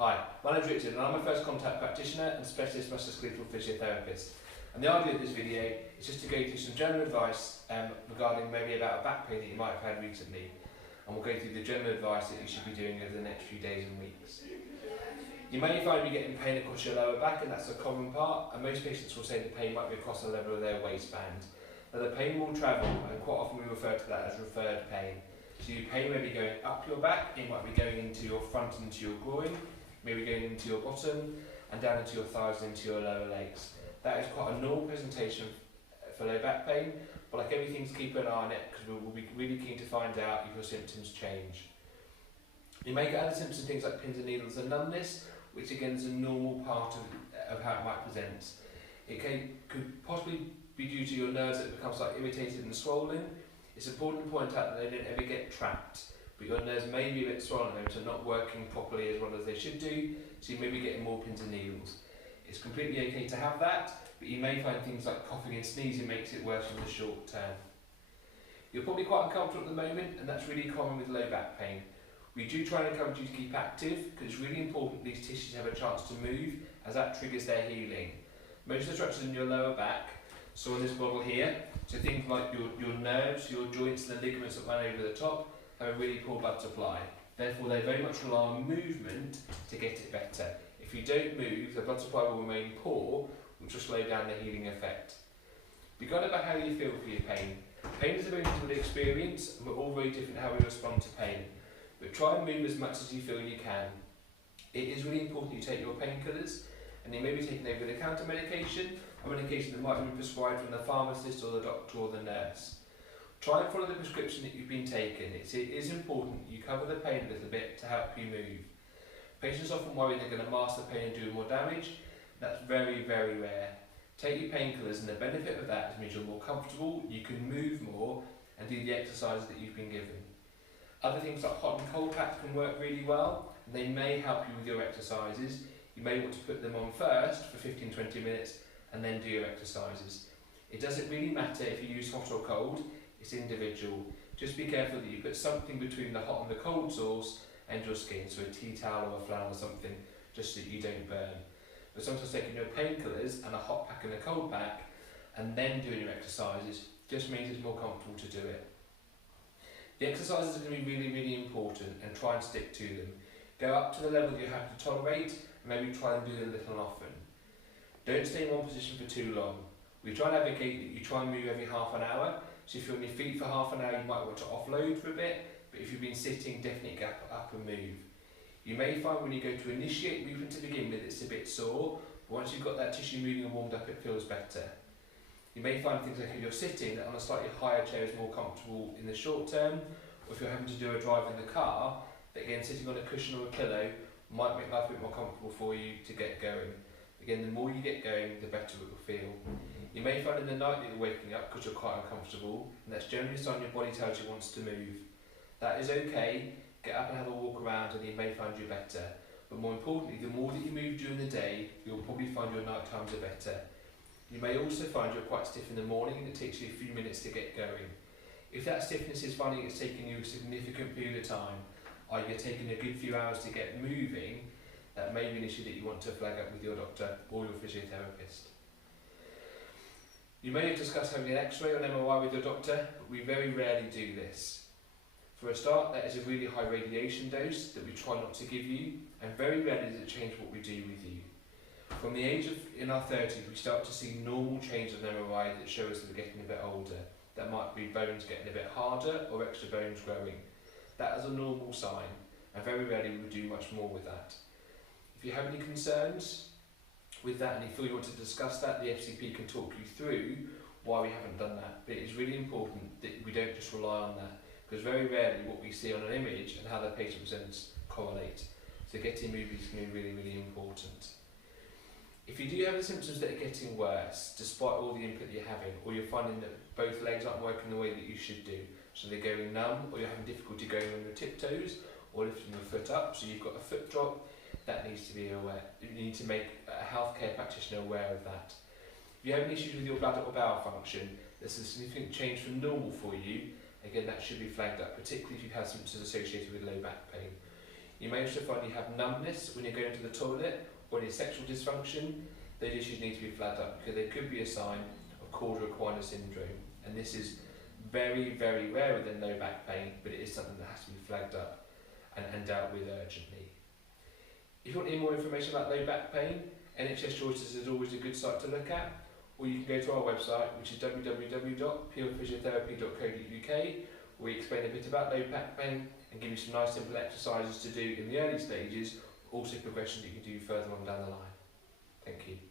Hi, my name is Richard and I'm a first contact practitioner and specialist musculoskeletal physiotherapist. And the idea of this video is just to go through some general advice regarding maybe about a back pain that you might have had recently. And we'll go through the general advice that you should be doing over the next few days and weeks. You may find you're getting pain across your lower back, and that's a common part, and most patients will say the pain might be across the level of their waistband. Now the pain will travel, and quite often we refer to that as referred pain. So your pain may be going up your back, it might be going into your front and into your groin, maybe going into your bottom, and down into your thighs and into your lower legs. That is quite a normal presentation for low back pain, but like everything, to keep an eye on it, because we'll be really keen to find out if your symptoms change. You may get other symptoms, things like pins and needles and numbness, which again is a normal part of how it might present. It could possibly be due to your nerves that become slightly irritated and swollen. It's important to point out that they don't ever get trapped, but your nerves may be a bit swollen and so not working properly as well as they should do, so you may be getting more pins and needles. It's completely okay to have that, but you may find things like coughing and sneezing makes it worse in the short term. You're probably quite uncomfortable at the moment, and that's really common with low back pain. We do try and encourage you to keep active, because it's really important these tissues have a chance to move, as that triggers their healing. Most of the structures in your lower back, so on this model here, so things like your nerves, your joints and the ligaments that run over the top, have a really poor blood supply. Therefore they very much rely on movement to get it better. If you don't move, the blood supply will remain poor, which will slow down the healing effect. Be guided by how you feel for your pain. Pain is a very individual experience, and we're all very different how we respond to pain. But try and move as much as you feel you can. It is really important you take your painkillers, and they may be taken over-the-counter medication, or medication that might have been prescribed from the pharmacist or the doctor or the nurse. Try and follow the prescription that you've been taking. It is important you cover the pain a little bit to help you move. Patients often worry they're going to mask the pain and do more damage. That's very, very rare. Take your painkillers, and the benefit of that is means you're more comfortable, you can move more, and do the exercises that you've been given. Other things like hot and cold packs can work really well, and they may help you with your exercises. You may want to put them on first for 15-20 minutes and then do your exercises. It doesn't really matter if you use hot or cold, it's individual. Just be careful that you put something between the hot and the cold source and your skin, so a tea towel or a flannel or something, just so that you don't burn. But sometimes taking your painkillers and a hot pack and a cold pack and then doing your exercises just means it's more comfortable to do it. The exercises are going to be really, really important, and try and stick to them. Go up to the level that you're happy to tolerate, and maybe try and do them little and often. Don't stay in one position for too long. We try and advocate that you try and move every half an hour. So if you're on your feet for half an hour, you might want to offload for a bit, but if you've been sitting, definitely get up and move. You may find when you go to initiate movement to begin with, it's a bit sore, but once you've got that tissue moving and warmed up, it feels better. You may find things like if you're sitting, that on a slightly higher chair is more comfortable in the short term, or if you're having to do a drive in the car, that again, sitting on a cushion or a pillow might make life a bit more comfortable for you to get going. Again, the more you get going, the better it will feel. You may find in the night that you're waking up because you're quite uncomfortable, and that's generally a sign your body tells you it wants to move. That is okay, get up and have a walk around and you may find you better. But more importantly, the more that you move during the day, you'll probably find your night times are better. You may also find you're quite stiff in the morning and it takes you a few minutes to get going. If that stiffness is finding it's taking you a significant period of time, or you're taking a good few hours to get moving, that may be an issue that you want to flag up with your doctor or your physiotherapist. You may have discussed having an X-ray or an MRI with your doctor, but we very rarely do this. For a start, that is a really high radiation dose that we try not to give you, and very rarely does it change what we do with you. From the age of in our 30s, we start to see normal changes on MRI that show us that we're getting a bit older. That might be bones getting a bit harder or extra bones growing. That is a normal sign, and very rarely we would do much more with that. If you have any concerns with that and you feel you want to discuss that, the FCP can talk you through why we haven't done that. But it is really important that we don't just rely on that, because very rarely what we see on an image and how the patient presents correlate. So getting moving is going to be really, really important. If you do have the symptoms that are getting worse, despite all the input you're having, or you're finding that both legs aren't working the way that you should do, so they're going numb, or you're having difficulty going on your tiptoes, or lifting your foot up, so you've got a foot drop, that needs to be aware. You need to make a healthcare practitioner aware of that. If you have any issues with your bladder or bowel function, there's a significant change from normal for you, again that should be flagged up, particularly if you've had symptoms associated with low back pain. You may also find you have numbness when you're going to the toilet or any sexual dysfunction. Those issues need to be flagged up because they could be a sign of caudal equina syndrome, and this is very, very rare within low back pain, but it is something that has to be flagged up and dealt with urgently. If you want any more information about low back pain, NHS Choices is always a good site to look at, or you can go to our website, which is www.purephysiotherapy.co.uk, where we explain a bit about low back pain and give you some nice simple exercises to do in the early stages, also progression that you can do further on down the line. Thank you.